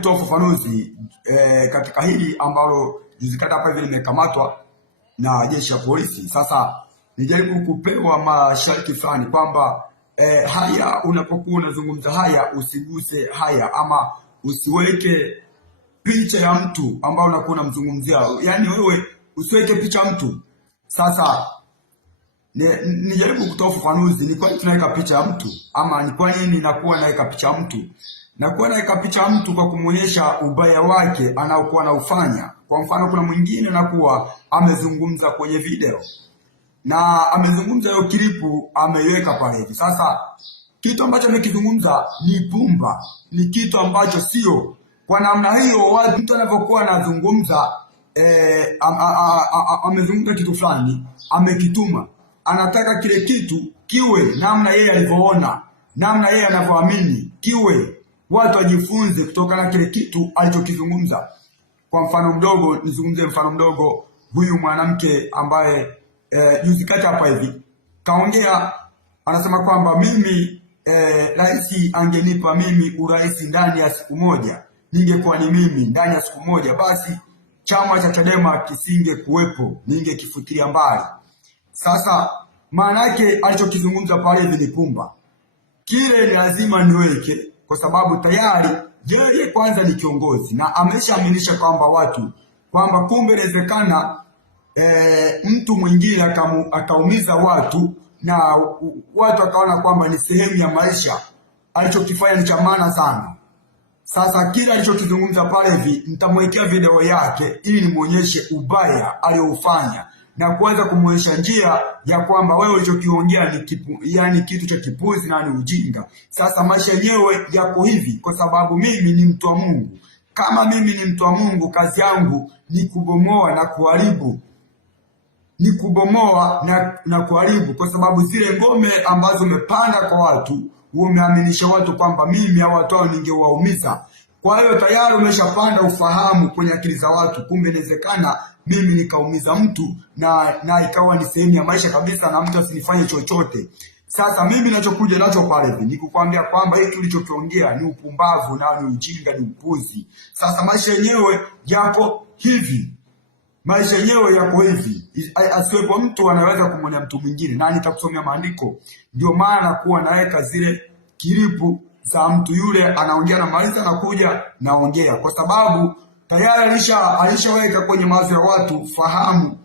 kutoa ufafanuzi katika hili ambalo juzi kati hapa hivi nimekamatwa na jeshi la polisi. Sasa nijaribu kupewa masharti fulani kwamba haya, unapokuwa unazungumza haya usiguse haya, ama usiweke picha ya mtu ambao unakuwa unamzungumzia. Yaani wewe usiweke picha mtu. Sasa nijaribu kutoa ufafanuzi, ni kwa nini tunaweka picha ya mtu, ama ni kwa nini nakuwa naweka picha ya mtu. Nakuwa naweka picha ya mtu kwa kumuonyesha ubaya wake anaokuwa anaufanya. Kwa mfano, kuna mwingine anakuwa amezungumza kwenye video na amezungumza hiyo klipu ameiweka pale hivi. Sasa kitu ambacho amekizungumza ni pumba, ni kitu ambacho sio kwa namna hiyo. Watu mtu anapokuwa anazungumza amezungumza kitu fulani, amekituma, anataka kile kitu kiwe namna yeye alivyoona, namna yeye anavyoamini kiwe, watu wajifunze kutokana na kile kitu alichokizungumza. Kwa mfano mdogo, nizungumzie mfano mdogo. Huyu mwanamke ambaye juzi kati hapa hivi kaongea, anasema kwamba mimi rais angenipa mimi urais ndani ya siku moja, ningekuwa ni mimi ndani ya siku moja, basi chama cha Chadema kisinge kuwepo, ningekifutilia mbali. Sasa maana yake alichokizungumza pale hivi ni pumba. Kile ni lazima niweke, kwa sababu tayari yeye kwanza ni kiongozi na ameshaaminisha kwamba watu kwamba kumbe inawezekana mtu mwingine akaumiza watu na watu akaona kwamba ni sehemu ya maisha. Alichokifanya ni cha maana sana. Sasa kile alichokizungumza pale hivi nitamwekea video yake ili nimuonyeshe ubaya aliyoufanya na kuanza kumuonyesha njia ya kwamba wewe ulichokiongea ni kitu cha kipuzi na ni ujinga. Sasa maisha yenyewe yako hivi kwa sababu mimi ni mtu wa Mungu. Kama mimi ni mtu wa Mungu, kazi yangu ni kubomoa na kuharibu, ni kubomoa na kuharibu, kwa sababu zile ngome ambazo umepanda kwa watu, umeaminisha watu kwamba mimi hao watu ningewaumiza. Kwa hiyo tayari umeshapanda ufahamu kwenye akili za watu, kumbe inawezekana mimi nikaumiza mtu na ikawa ni sehemu ya maisha kabisa na mtu asinifanye chochote. Sasa mimi ninachokuja nacho pale hivi ni kukwambia kwamba hiki ulichokiongea ni upumbavu na ni ujinga, ni upuzi. Sasa maisha yenyewe yapo hivi. Maisha yenyewe yako hivi. Asiwepo mtu anaweza kumwona mtu mwingine, na nitakusomea maandiko. Ndio maana kuwa naweka zile kilipu za mtu yule anaongea na maliza na kuja naongea, kwa sababu tayari alishaweka kwenye mawazo ya watu fahamu,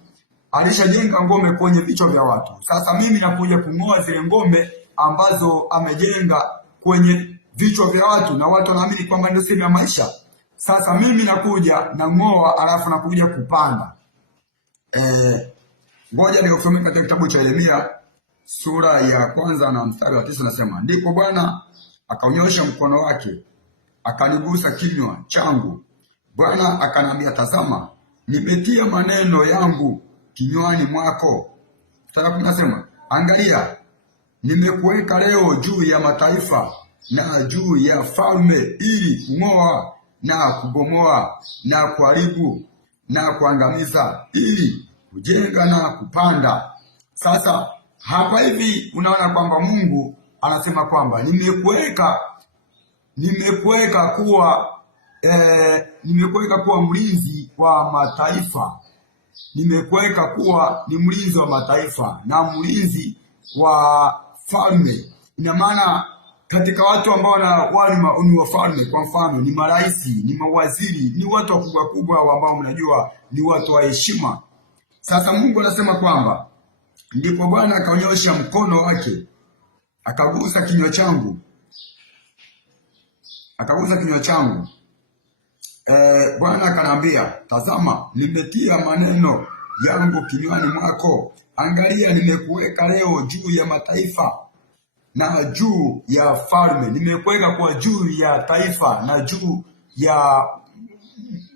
alishajenga ngome kwenye vichwa vya watu. Sasa mimi nakuja kung'oa zile ngome ambazo amejenga kwenye vichwa vya watu, na watu wanaamini kwamba ndio sehemu ya maisha. Sasa mimi nakuja na ng'oa, alafu nakuja kupanda. Ngoja nikusomee katika kitabu cha Yeremia sura ya 1 na mstari wa 9, nasema, ndipo Bwana akaunyosha mkono wake akanigusa kinywa changu. Bwana akaniambia, tazama, nimetia maneno yangu kinywani mwako. Sasa nasema, angalia, nimekuweka leo juu ya mataifa na juu ya falme, ili kung'oa na kubomoa na kuharibu na kuangamiza, ili kujenga na kupanda. Sasa hapa hivi unaona kwamba Mungu anasema kwamba nimekuweka kuwa mlinzi wa mataifa. Nimekuweka kuwa ni mlinzi wa mataifa na mlinzi wa falme. Ina maana katika watu ambao ni wafalme, kwa mfano ni maraisi, ni mawaziri, ni watu wakubwa kubwa ambao mnajua ni watu wa heshima. Sasa Mungu anasema kwamba ndipo Bwana akanyosha mkono wake akagusa kinywa changu. Bwana akanambia, tazama, nimetia maneno yangu kinywani mwako. Angalia, nimekuweka leo juu ya mataifa na juu ya falme. Nimekuweka kwa juu ya taifa na juu ya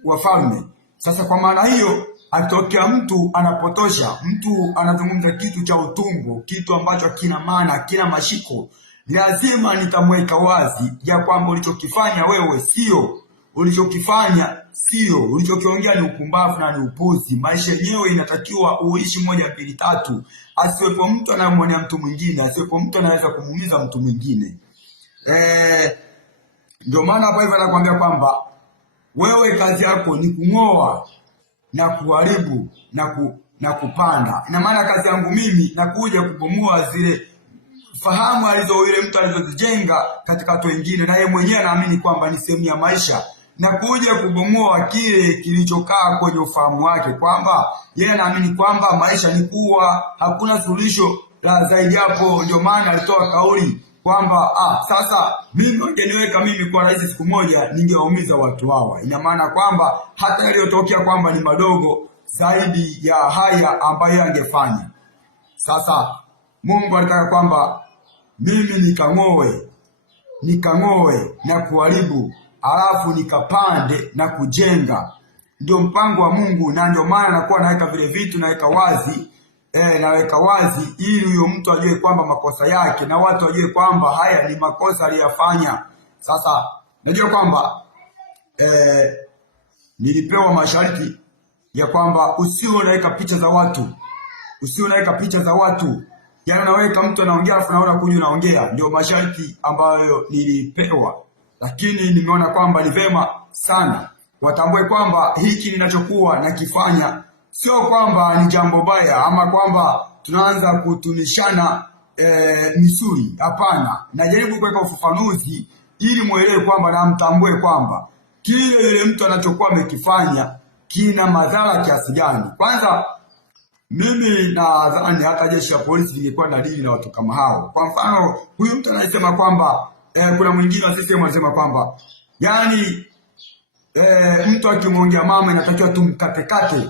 wafalme. Sasa kwa maana hiyo, atokea mtu anapotosha, mtu anazungumza kitu cha utumbo, kitu ambacho kina maana, kina mashiko, lazima nitamweka wazi ya kwamba ulichokifanya wewe sio, ulichokiongea ni upumbavu na ni upuzi. Maisha yenyewe inatakiwa uishi 1, 2, 3. Asiwepo mtu anayemwonea mtu mwingine, asiwepo mtu anaweza kumuumiza mtu mwingine. Ndio maana hapa hivi anakuambia kwamba wewe kazi yako ni kung'oa na kuharibu na kupanda. Ina maana kazi yangu mimi nakuja kubomoa zile fahamu yule mtu alizozijenga katika watu wengine, na yeye mwenyewe anaamini kwamba ni sehemu ya maisha, na kuja kubomoa kile kilichokaa kwenye ufahamu wake, kwamba yeye anaamini kwamba maisha ni kuwa hakuna suluhisho la zaidi hapo. Ndio maana alitoa kauli kwamba sasa mimi wangeniweka mimi kwa rais siku moja, ningewaumiza watu hawa. Ina maana kwamba hata yaliyotokea kwamba ni madogo zaidi ya haya ambayo angefanya. Sasa Mungu alitaka kwamba mimi nikang'oe na kuharibu, alafu nikapande na kujenga. Ndio mpango wa Mungu, na ndio maana nakuwa naweka vile vitu, naweka wazi ili huyo mtu ajue kwamba makosa yake, na watu wajue kwamba haya ni makosa aliyofanya. Sasa najua kwamba nilipewa masharti ya kwamba usiwe unaweka picha za watu, yaani unaweka mtu anaongea alafu naona kuja unaongea. Ndio masharti ambayo nilipewa, lakini nimeona kwamba ni vema sana watambue kwamba hiki ninachokuwa nakifanya sio kwamba ni jambo baya, ama kwamba tunaanza kutumishana misuli. Hapana, najaribu kuweka ufafanuzi ili muelewe kwamba na mtambue kwamba kile yule mtu anachokuwa amekifanya kina madhara kiasi gani. Kwanza mimi nadhani hata jeshi la polisi lingekuwa na dili na watu kama hao. Kwa mfano, huyu mtu anasema kwamba kuna mwingine wa CCM anasema kwamba yani mtu akimwongea mama inatakiwa tumkatekate.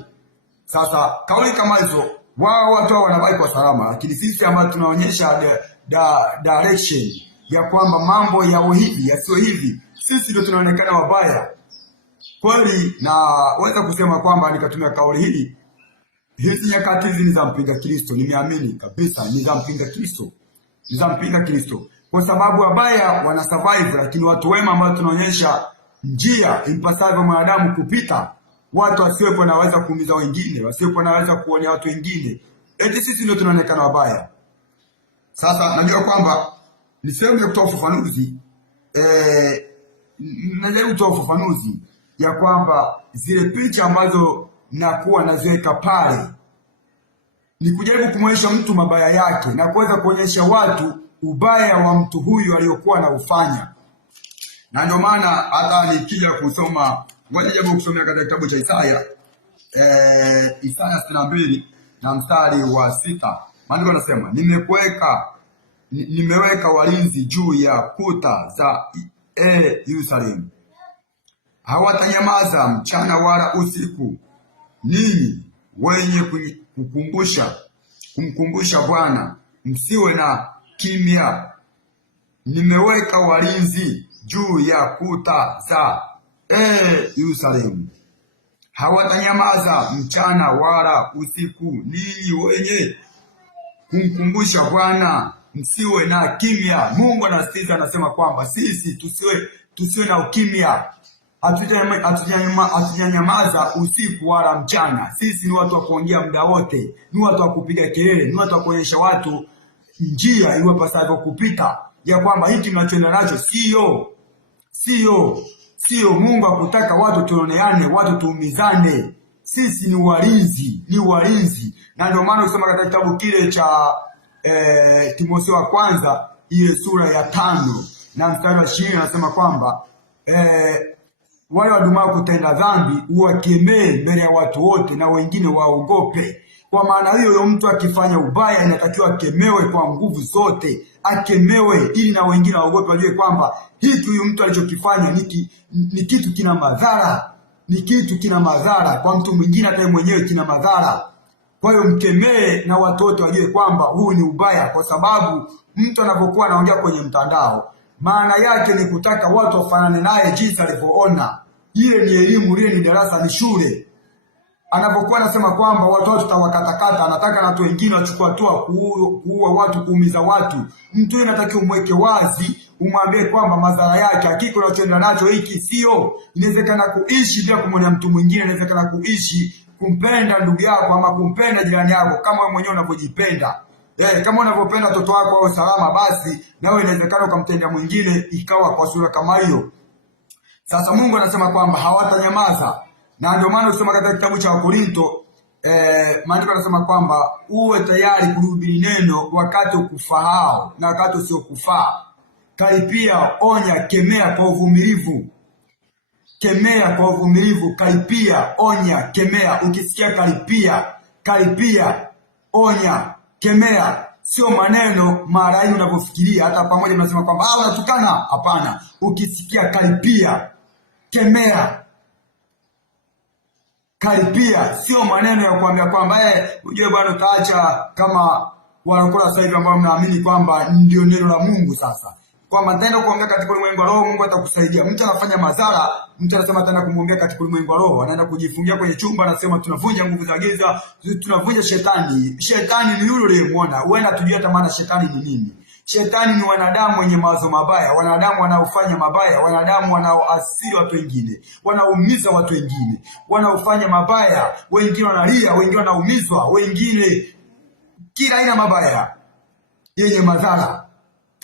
Sasa kauli kama hizo wao watu hao wanabaki kwa salama, lakini sisi ambao tunaonyesha direction ya kwamba mambo yao hivi yasio hivi, sisi ndio tunaonekana wabaya kweli. Na waweza kusema kwamba nikatumia kauli hili, hizi nyakati hizi ni za mpinga Kristo. Nimeamini kabisa ni za mpinga Kristo, kwa sababu wabaya wana survive, lakini watu wema ambao tunaonyesha njia impasavyo mwanadamu kupita, watu wasiwepo naweza kuumiza wengine, wasiwepo naweza kuonea watu wengine, eti sisi ndio tunaonekana wabaya. Sasa najua kwamba ni sehemu ya kutoa ufafanuzi, najaribu kutoa ufafanuzi ya kwamba zile picha ambazo nakuwa naziweka pale ni kujaribu kumwonyesha mtu mabaya yake na kuweza kuonyesha watu ubaya wa mtu huyu aliyokuwa na ufanya. Na ndio maana hata nikija kusoma, ngoja jaribu kusomea katika kitabu cha Isaya, Isaya 62 na mstari wa 6. Maandiko yanasema, nimeweka walinzi juu ya kuta za Yerusalemu, hawatanyamaza mchana wala usiku, ninyi wenye kumkumbusha Bwana, msiwe na kimya. Nimeweka walinzi juu ya kuta za Yerusalemu, hawatanyamaza mchana wala usiku, ninyi wenye kumkumbusha Bwana, msiwe na kimya. Mungu anasisitiza, anasema kwamba sisi tusiwe na ukimya, hatujanyamaza usiku wala mchana. Sisi ni watu wa kuongea muda wote, ni watu wa kupiga kelele, ni watu wa kuonyesha watu njia iwapasavyo kupita, ya kwamba hiki tunachoenda nacho sio. Mungu hakutaka watu tuoneane, watu tuumizane. Sisi ni walinzi. Na ndio maana usema katika kitabu kile cha Timotheo wa kwanza ile sura ya 5 na mstari wa 20 anasema kwamba wale wadumao kutenda dhambi uwakemee mbele ya watu wote, na wengine waogope. Kwa maana hiyo mtu akifanya ubaya inatakiwa akemewe kwa nguvu zote, akemewe ili na wengine waogope, wajue kwamba hiki huyu mtu alichokifanya ni kitu kina madhara, kwa mtu mwingine hata mwenyewe kina madhara. Kwa hiyo mkemee na watu wote wajue kwamba huu ni ubaya, kwa sababu mtu anapokuwa anaongea kwenye mtandao, maana yake ni kutaka watu wafanane naye jinsi alivyoona. Ile ni elimu, ile ni darasa, ni shule. Anapokuwa anasema kwamba watu tutawakatakata, anataka na watu wengine wachukue hatua kuua watu, kuumiza watu. Mtu yeye anatakiwa umweke wazi, umwambie kwamba madhara yake, hakika unachoenda nacho hiki sio. Inawezekana kuishi bila kumwona mtu mwingine, inawezekana kuishi kumpenda ndugu yako ama kumpenda jirani yako kama wewe mwenyewe unavyojipenda. Kama unavyopenda watoto wako wao salama, basi nawe inawezekana ukamtenda mwingine ikawa kwa sura kama hiyo. Sasa Mungu anasema kwamba hawatanyamaza, na ndio maana ukisoma katika kitabu cha Wakorinto maandiko yanasema kwamba uwe tayari kuhubiri neno wakati ukufahao na wakati usiokufaa. Karipia, onya, kemea kwa uvumilivu. Kemea kwa uvumilivu, karipia, onya, kemea. Ukisikia karipia, onya, kemea. Sio maneno mara hii unavyofikiria, hata pamoja unasema kwamba unatukana. Hapana, ukisikia karipia, kemea. Karipia sio maneno ya kuambia kwamba unajua bwana utaacha, kama wanakola sasa hivi ambao mnaamini kwamba ndio neno la Mungu. Sasa kwamba nitaenda kuongea katika ulimwengu wa roho, Mungu atakusaidia. Mtu anafanya madhara, mtu anasema ataenda kumwongea katika ulimwengu wa roho, anaenda kujifungia kwenye chumba, anasema tunavunja nguvu za giza, tunavunja shetani. Shetani ni yule uliyemuona. Huenda tujue hata maana shetani ni nini. Shetani ni wanadamu wenye mawazo mabaya, wanadamu wanaofanya mabaya, wanadamu wanaoasiri watu wengine, wanaumiza watu wengine, wanaofanya mabaya. Wengine wanalia, wengine wanaumizwa, wengine kila aina mabaya yenye madhara.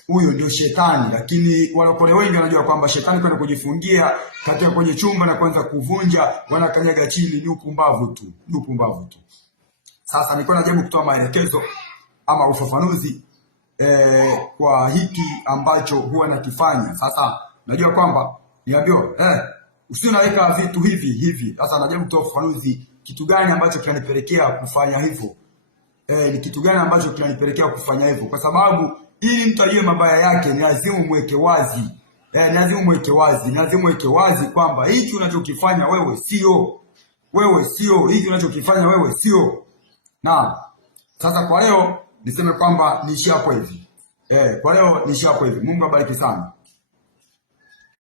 Huyo ndio shetani. Lakini walokole wengi wanajua kwamba shetani kwenda kujifungia katika kwenye chumba na kuanza kuvunja, wanakanyaga chini. Ni upumbavu tu. Sasa nilikuwa najaribu kutoa maelekezo ama ufafanuzi kwa hiki ambacho huwa nakifanya. Sasa najua kwamba niambiwa usinaweka vitu hivi. Sasa najaribu kutoa ufafanuzi, kitu gani ambacho kinanipelekea kufanya hivyo. Ni kitu gani ambacho kinanipelekea kufanya hivyo? Kwa sababu ili mtu ajue mabaya yake ni lazima mweke wazi. Lazima mweke wazi kwamba hiki unachokifanya wewe sio, hiki unachokifanya wewe sio. Na sasa kwa leo niseme kwamba niishi hapo hivi. Kwa leo niishi hapo hivi. Mungu abariki sana.